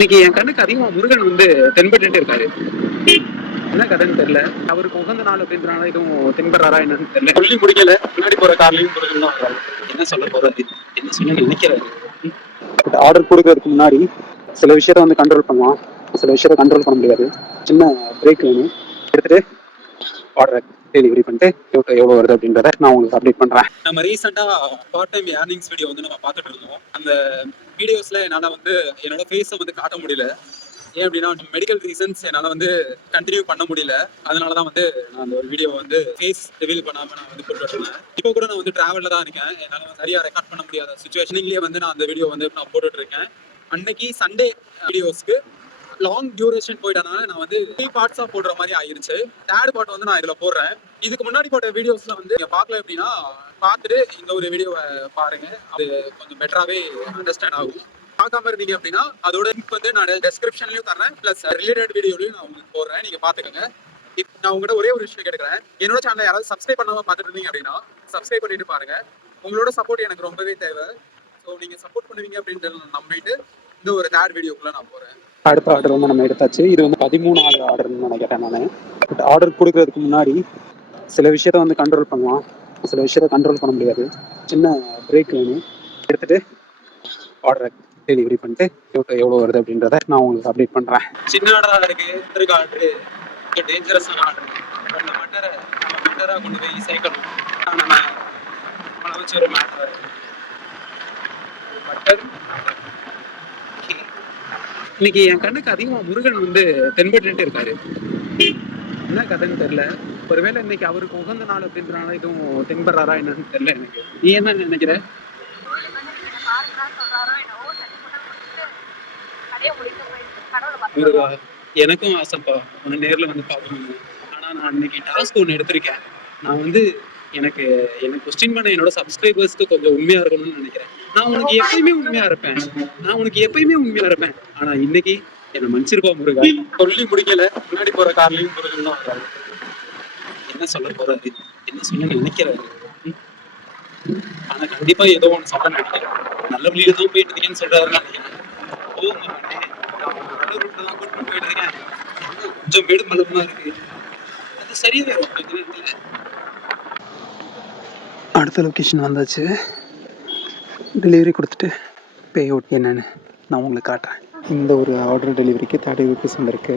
இன்னைக்கு என் கண்ணுக்கு அதிகமா முருகன் வந்து தென்பட்டு இருக்காரு. என்ன கதைன்னு தெரியல. அவருக்கு உகந்த நாள் அப்படின்றனால எதுவும் தென்படுறாரா என்னன்னு தெரியல. சொல்லி முடிக்கல. முன்னாடி போற கார்லயும் முருகன் தான் வர்றாரு. என்ன சொல்ல போறாரு, என்ன சொல்ல நினைக்கிறாரு. ஆர்டர் கொடுக்கறதுக்கு முன்னாடி சில விஷயத்த வந்து கண்ட்ரோல் பண்ணலாம், சில விஷயத்த கண்ட்ரோல் பண்ண முடியாது. சின்ன பிரேக் வேணும். எடுத்துட்டு ஆர்டர் டெலிவரி பண்ணிட்டு எவ்வளவு வருது அப்படின்றத நான் உங்களுக்கு அப்டேட் பண்றேன். நம்ம ரீசெண்டா பார்ட் டைம் ஏர்னிங்ஸ் வீடியோ வந்து நம்ம பார்த்துட்டு இருந்தோம். அந்த வீடியோஸ்ல என்னால வந்து என்னோட ஃபேஸை வந்து காட்ட முடியல. ஏன் அப்படின்னா மெடிக்கல் ரீசன்ஸ் என்னால் வந்து கண்டினியூ பண்ண முடியல. அதனால தான் வந்து நான் அந்த ஒரு வீடியோ வந்து ஃபேஸ் ரிவீல் பண்ணாமல் நான் வந்து போட்டுட்டு இருந்தேன். இப்போ கூட நான் வந்து ட்ராவலில் தான் இருக்கேன். என்னால் சரியாக ரெக்கார்ட் பண்ண முடியாத சுச்சுவேஷன்லேயே வந்து நான் அந்த வீடியோ வந்து நான் போட்டுட்டு இருக்கேன். அன்னைக்கு சண்டே வீடியோஸ்க்கு லாங் டியூரேஷன் போயிட்டனால நான் வந்து 3 பார்ட்ஸா போடுற மாதிரி ஆயிருச்சு. தேர்ட் பார்ட் வந்து நான் இதுல போடுறேன். இதுக்கு முன்னாடி போட்ட வீடியோஸ்ல வந்து நீங்க பார்க்கல அப்படின்னா பார்த்துட்டு இந்த ஒரு வீடியோவை பாருங்க. அது கொஞ்சம் பெட்டராகவே அண்டர்ஸ்டாண்ட் ஆகும். பார்க்காம இருந்தீங்க அப்படின்னா அதோட லிங்க் வந்து நான் டெஸ்கிரிப்ஷன்லயும் தரேன், பிளஸ் ரிலேட்டட் வீடியோலையும் நான் உங்களுக்கு போடுறேன். நீங்க பாத்துக்கோங்க. நான் உங்ககிட்ட ஒரே ஒரு விஷயம் கேட்கிறேன். என்னோட சேனலை யாராவது சப்ஸ்கிரைப் பண்ணாம பார்த்துட்டு இருந்தீங்க அப்படின்னா சப்ஸ்கிரைப் பண்ணிட்டு பாருங்க. உங்களோட சப்போர்ட் எனக்கு ரொம்பவே தேவை. ஸோ நீங்க சப்போர்ட் பண்ணுவீங்க அப்படின்னு நம்பிட்டு இந்த ஒரு தேர்ட் வீடியோக்குள்ள நான் போறேன். அடுத்த ஆர்டர் வந்து நம்ம எடுத்தாச்சு. இது வந்து 13வது ஆர்டர்னு நினைக்கிறேன் நான். பட் ஆர்டர் கொடுக்கறதுக்கு முன்னாடி சில விஷயத்த வந்து கண்ட்ரோல் பண்ணலாம், சில விஷயத்த கண்ட்ரோல் பண்ண முடியாது. சின்ன பிரேக் வேணும். எடுத்துட்டு ஆர்டர் டெலிவரி பண்ணிட்டு எவ்வளோ வருது அப்படின்றத நான் உங்களுக்கு அப்டேட் பண்ணுறேன். சின்ன ஆர்டராக இருக்குது, ஆர்டரு டேஞ்சரஸான ஆர்டர். அந்த மட்டரை கொண்டு போய் சேர்க்கணும். நம்ம நம்மளை வச்சு ஒரு மேட்டர் பட்டர். இன்னைக்கு என் கண்ணுக்கு அதிகமா முருகன் வந்து தென்பட்டு இருக்காரு. என்ன கதைன்னு தெரியல. ஒருவேளை இன்னைக்கு அவருக்கு உகந்த நாள் அப்படின்றனால எதுவும் தென்படுறாரா என்னன்னு தெரியல எனக்கு. நீ என்ன நினைக்கிற? எனக்கும் ஆசைப்பா உன்னை நேர்ல வந்து பார்க்கணும். ஆனா நான் இன்னைக்கு டாஸ்க் ஒன்று எடுத்திருக்கேன். நான் வந்து எனக்கு கொஸ்டின் பண்ண என்னோட சப்ஸ்கிரைபர்ஸ்க்கு கொஞ்சம் உண்மையா இருக்கணும்னு நினைக்கிறேன். நான் உனக்கு எப்பயுமே உண்மையா இருப்பேன். ஆனா இன்னைக்கு என்ன மன்னிச்சிருப்பா முருகா. சொல்லி முடிக்கல. முன்னாடி போற கார்லயும் முருகன் தான் வர்றாரு. என்ன சொல்ல போறாரு, என்ன சொல்ல நினைக்கிறாரு. ஆனா கண்டிப்பா ஏதோ ஒன்று சொல்ல நினைக்கிறேன். நல்ல வழியில தான் போயிட்டு இருக்கேன்னு சொல்றாரு நினைக்கிறேன். போயிட்டு இருக்கேன். கொஞ்சம் மேடு மலமா இருக்கு. அது சரியா அடுத்த லொக்கேஷன் வந்தாச்சு. டெலிவரி கொடுத்துட்டு பே அவுட் என்னன்னு நான் உங்களுக்கு காட்டுறேன். இந்த ஒரு ஆர்டர் டெலிவரிக்கு 30 rupees வந்திருக்கு.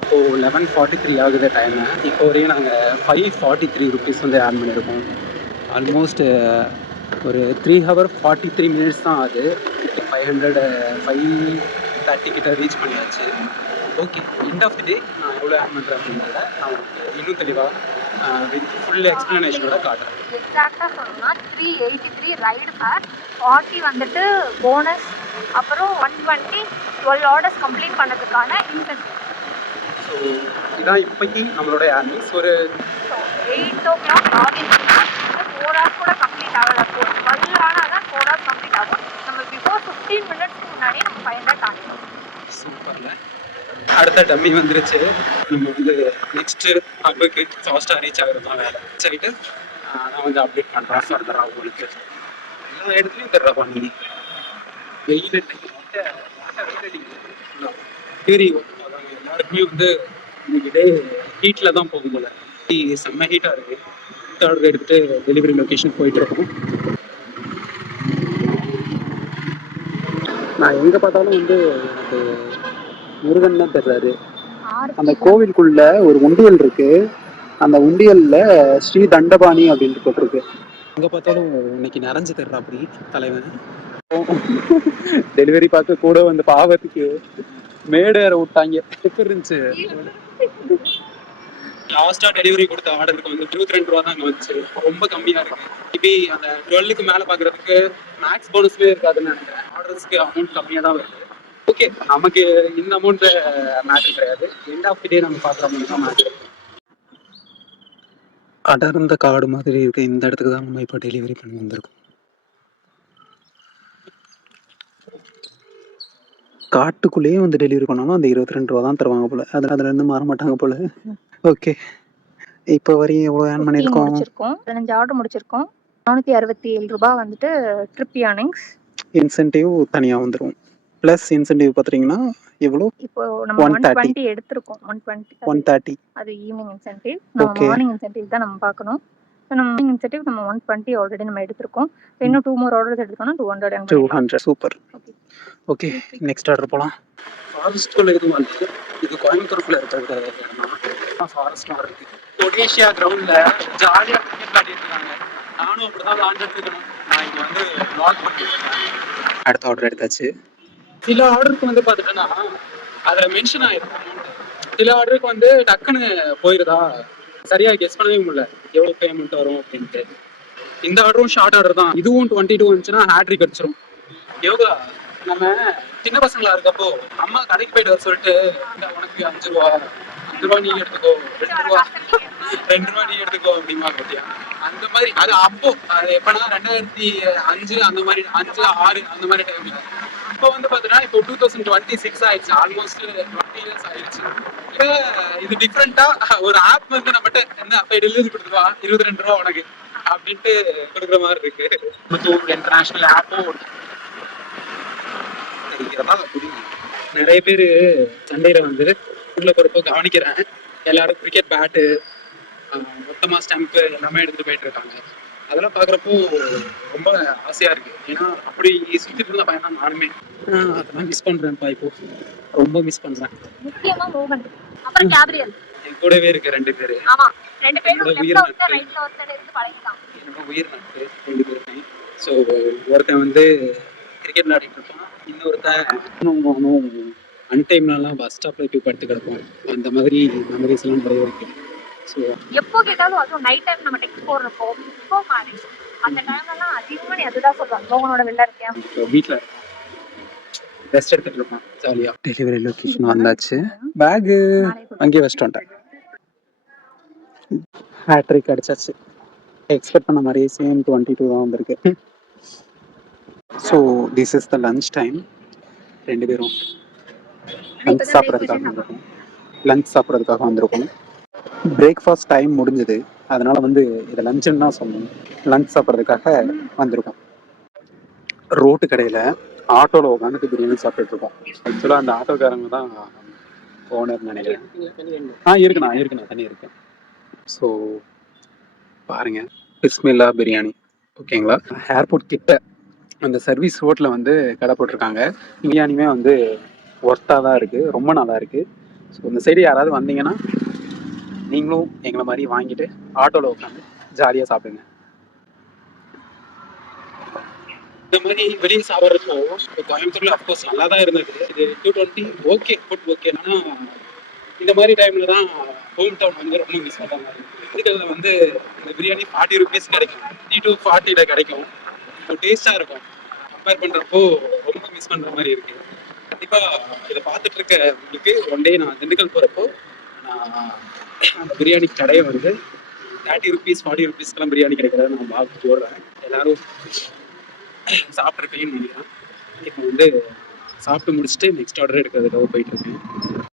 இப்போது 11:43 ஆகுது டைமு. இப்போ வரையும் நாங்கள் 543 rupees வந்து ஆட் பண்ணியிருக்கோம். ஆல்மோஸ்ட் ஒரு 3 hour 43 minutes தான் ஆகுது. 530 கிட்ட ரீச் பண்ணியாச்சு. ஓகே, எண்ட் ஆஃப் தி டே நான் எவ்வளோ ஆட் பண்ணுறேன் அப்படின்றத நான் உங்களுக்கு இன்னும் தெளிவாக வித் ஃபுல் எக்ஸ்ப்ளனேஷனோட காட்டுறேன். எக்ஸாக்டாக சொல்லணும்னா 383 ரைடு ஃபேர், 40 வந்துட்டு போனஸ், அப்புறம் 120 12 ஆர்டர்ஸ் கம்ப்ளீட் பண்ணதுக்கான இன்சென்டிவ். ஸோ இதான் இப்போக்கி நம்மளோட ஏர்னிங்ஸ். ஒரு 8 o'clock லாகின் பண்ணால் 4 hours கூட கம்ப்ளீட் ஆகலை. 12 ஆனால் தான் 4 hours கம்ப்ளீட் ஆகும். நம்ம பிஃபோர் 15 minutes முன்னாடியே நம்ம 500 தாண்டிடும். சூப்பர்ல. அடுத்த டம்மி வந்துருச்சு. நம்ம வந்து நெக்ஸ்ட் ஹப்புக்கு ஃபாஸ்ட்டாக ரீச் ஆகிறது தான் வேலை. சரிட்டு நான் வந்து அப்டேட் பண்ணுறேன் ஃபர்தராக உங்களுக்கு. எல்லா இடத்துலையும் தர்றப்பா நீ வெயில் சரி. எல்லாருக்குமே வந்து இன்னைக்கு டே ஹீட்டில் தான் போகும் போல. செம்ம ஹீட்டாக இருக்குது. ஆர்டர் எடுத்துட்டு டெலிவரி லொக்கேஷன் போயிட்டு இருக்கோம். நான் எங்கே பார்த்தாலும் வந்து எனக்கு முருகன் தான் தர்றாரு. அந்த கோவிலுக்குள்ள ஒரு உண்டியல் இருக்கு. அந்த உண்டியல்ல ஸ்ரீ தண்டபாணி அப்படின்ட்டு போட்டிருக்கு. எங்க பார்த்தாலும் இன்னைக்கு நிறைஞ்சு தர்றா அப்படி தலைவன். டெலிவரி பார்க்க கூட வந்து பாவத்துக்கு மேடு ஏற விட்டாங்க. எப்படி இருந்துச்சு? லாஸ்டா டெலிவரி கொடுத்த ஆர்டருக்கு வந்து 22 ரூபா தான் வந்துச்சு. ரொம்ப கம்மியா இருக்கு. இப்படி அந்த 12க்கு மேல பாக்குறதுக்கு மேக்ஸ் போனஸ்லயே இருக்காதுன்னு நினைக்கிறேன். ஆர்டர்ஸ்க்கு அமௌண்ட் கம்மியா தான் வருது. ஓகே, நமக்கு இந்த அமௌண்ட் மேட்டர் கிடையாது. எண்ட் ஆஃப் தி டே நம்ம பார்க்குற அமௌண்ட் தான் மேட்டர். அடர்ந்த காடு மாதிரி இருக்கு. இந்த இடத்துக்கு தான் நம்ம இப்போ டெலிவரி பண்ணி வந்திருக்கோம். காட்டுக்குள்ளேயே வந்து டெலிவரி பண்ணாலும் அந்த 22 ரூபா தான் தருவாங்க போல. அதுல இருந்து மாற மாட்டாங்க போல. ஓகே, இப்போ வரையும் எவ்வளோ ஏர்ன் பண்ணியிருக்கோம்? 15 ஆர்டர் முடிச்சிருக்கோம். 467 ரூபாய் வந்துட்டு ட்ரிப் ஏர்னிங்ஸ். இன்சென்டிவ் தனியாக வந்துடும். ப்ளஸ் இன்சென்டிவ் பார்த்தீங்கன்னா எவ்வளோ? இப்போ நம்ம 130. 120 எடுத்திருக்கோம். 120 130. அது ஈவினிங் இன்சென்டிவ். நம்ம ஓகே. மார்னிங் இன்சென்டிவ் தான் நம்ம பார்க்கணும். ஸோ நம்ம மார்னிங் இன்சென்டிவ் நம்ம 120 ஆல்ரெடி நம்ம எடுத்திருக்கோம். ஸோ இன்னும் 2 மோர் ஆர்டர்ஸ் எடுத்தோம்னா 200 earn பண்ணிடலாம். 200. Super. Okay. Okay, next order போகலாம். ஃபாரஸ்ட்குள்ள எதுவும் வந்து இது கோயம்புத்தூருக்குள்ள இருக்கிற இடம் தான். ஃபாரஸ்ட்லாம் இருக்கு. ஒடிஷா கிரவுண்ட்ல ஜாலியாக கிரிக்கெட் விளையாடிட்டு இருக்காங்க. நானும் அப்படிதான் விளையாண்டுட்டு இருக்கணும். நான் இங்க வந்து லாக் பண்ணிருக்கேன். அடுத்த ஆர்டர் எடுத்தாச்சு. சில ஆர்டருக்கு வந்து பார்த்துட்டேன்னா அதில் மென்ஷன் ஆயிருக்கு அமௌண்ட். சில ஆர்டருக்கு வந்து டக்குன்னு போயிருதா, சரியா கெஸ் பண்ணவே முடியல எவ்வளோ பேமெண்ட் வரும் அப்படின்ட்டு. இந்த ஆர்டரும் ஷார்ட் ஆர்டர் தான். இதுவும் 22 வந்துச்சுன்னா ஹேட்ரிக் அடிச்சிடும். யோகா நம்ம சின்ன பசங்களா இருக்கப்போ அம்மா கடைக்கு போயிட்டு வர சொல்லிட்டு "இந்தா உனக்கு 5 ரூபா, 5 ரூபா நீ எடுத்துக்கோ, 2 ரூபா 2 ரூபா நீ எடுத்துக்கோ" அப்படிமா பத்தியா. அந்த மாதிரி அது அப்போ அது எப்பனா 2005 அந்த மாதிரி 5, 6 அந்த மாதிரி டைம்ல. இப்போ வந்து பாத்தீங்கன்னா இப்போ 2026 ஆயிடுச்சு. ஆல்மோஸ்ட் 20 இயர்ஸ் ஆயிடுச்சு. இப்போ இது டிஃப்ரெண்டா ஒரு ஆப் வந்து நம்மகிட்ட என்ன அப்ப டெலிவரி கொடுத்துருவா 22 ரூபா உனக்கு அப்படின்ட்டு கொடுக்குற மாதிரி இருக்கு. இன்டர்நேஷனல் ஆப்பும் தெரிகிறதா புரியுது. நிறைய பேர் சண்டையில வந்து உள்ள போறப்போ கவனிக்கிறேன். எல்லாரும் கிரிக்கெட் பேட்டு, மொத்தமா ஸ்டம்ப் எல்லாமே எடுத்துட்டு போயிட்டு இருக்காங்க. அதெல்லாம் பாக்குறப்போ ரொம்ப ஆசையா இருக்கு. ஏன்னா அப்படி சுத்திட்டு இருந்த பையன் தான் நானுமே. அதெல்லாம் மிஸ் பண்றேன்ப்பா. இப்போ ரொம்ப மிஸ் பண்றேன். முக்கியமா மோகன். அப்புறம் கேப்ரியல். என் கூடவே இருக்கு 2 பேரு. ஆமா. 2 பேரும் என்னோட உயிர் லெஃப்ட்ல ஒருத்தர் நட்பு. ரைட்ல ஒருத்தர் இருந்து பழகிட்டான். என்னோட உயிர் நட்பு 2 பேருமே. ஸோ ஒருத்தன் வந்து கிரிக்கெட் விளையாடிட்டு இருப்பான். இன்னொருத்தன் அன்டைம்லாம் பஸ் ஸ்டாப்ல போய் படுத்து கிடப்போம். அந்த மாதிரி மெமரிஸ் எல்லாம் நிறைய இருக்கு. ஸோ எப்போ கேட்டாலும் அதுவும் நைட் டைம் நம்ம டெக்ஸ்ட் போடுறப்போ இப்போ மாறி அந்த டைம்லலாம் அதிகமாக நீ அதுதான் சொல்லுவாங்க மோகனோட வெளில இருக்கேன். இப்போ வீட்டில் ரெஸ்ட் எடுத்துட்டு இருப்பான் ஜாலியா. டெலிவரி லொகேஷன் வந்தாச்சு. பேகு அங்கேயே வச்சுட்டு வந்துட்டேன். ஹேட்ரிக் அடிச்சாச்சு. எக்ஸ்பெக்ட் பண்ண மாதிரி சேம் 22 தான் வந்திருக்கு. So this is the lunch time. 2 பேரும் லஞ்ச் சாப்பிட்றதுக்காக வந்திருக்கோம். பிரேக்ஃபாஸ்ட் டைம் முடிஞ்சது. அதனால வந்து இதை லஞ்சுன்னு தான் சொல்லணும். லஞ்ச் சாப்பிட்றதுக்காக வந்திருக்கோம். ரோட்டு கடையில் ஆட்டோவில் உட்காந்துட்டு பிரியாணி சாப்பிட்டுட்டு இருக்கோம். ஆக்சுவலாக அந்த ஆட்டோக்காரங்க தான் ஓனர் நினைக்கிறேன். இருக்குண்ணா தண்ணி இருக்கு. ஸோ பாருங்க, பிஸ்மில்லா பிரியாணி. ஓகேங்களா, ஏர்போர்ட் கிட்ட அந்த சர்வீஸ் ரோட்டில் வந்து கடை போட்டிருக்காங்க. பிரியாணியுமே வந்து ஒர்த்தாக தான் இருக்குது, ரொம்ப நல்லா இருக்குது. ஸோ இந்த சைடு யாராவது வந்தீங்கன்னா நீங்களும் எங்களை மாதிரி வாங்கிட்டு ஆட்டோவில் உட்காந்து ஜாலியாக சாப்பிடுங்க. இந்த மாதிரி வெளியே சாப்பிட்றப்போ கோயம்புத்தூர்ல அஃப்கோர்ஸ் நல்லா தான் இருந்தது. இது 220 ஓகே, குட் ஓகே. ஆனால் இந்த மாதிரி டைம்ல தான் ஹோம் டவுன் வந்து ரொம்ப மிஸ் பண்ணுற மாதிரி இருக்குது. இதுகளில் வந்து இந்த பிரியாணி 40 rupees கிடைக்கும், 30 to 40 கிடைக்கும். டேஸ்டாக இருக்கும். கம்பேர் பண்ணுறப்போ ரொம்ப மிஸ் பண்ணுற மாதிரி இருக்குது. கண்டிப்பாக இதை பார்த்துட்டு இருக்க உங்களுக்கு ஒன் டே நான் திண்டுக்கல் போகிறப்போ நான் அந்த பிரியாணி கடையை வந்து 30 rupees 40 rupeesக்கெல்லாம் பிரியாணி கிடைக்கிறத நான் பார்த்து போடுறேன். எல்லாரும் சாப்பிட்ருக்கேன்னு நினைக்கிறேன். இப்போ வந்து சாப்பிட்டு முடிச்சுட்டு நெக்ஸ்ட் ஆர்டர் எடுக்கிறதுக்காக போயிட்டு இருக்கேன்.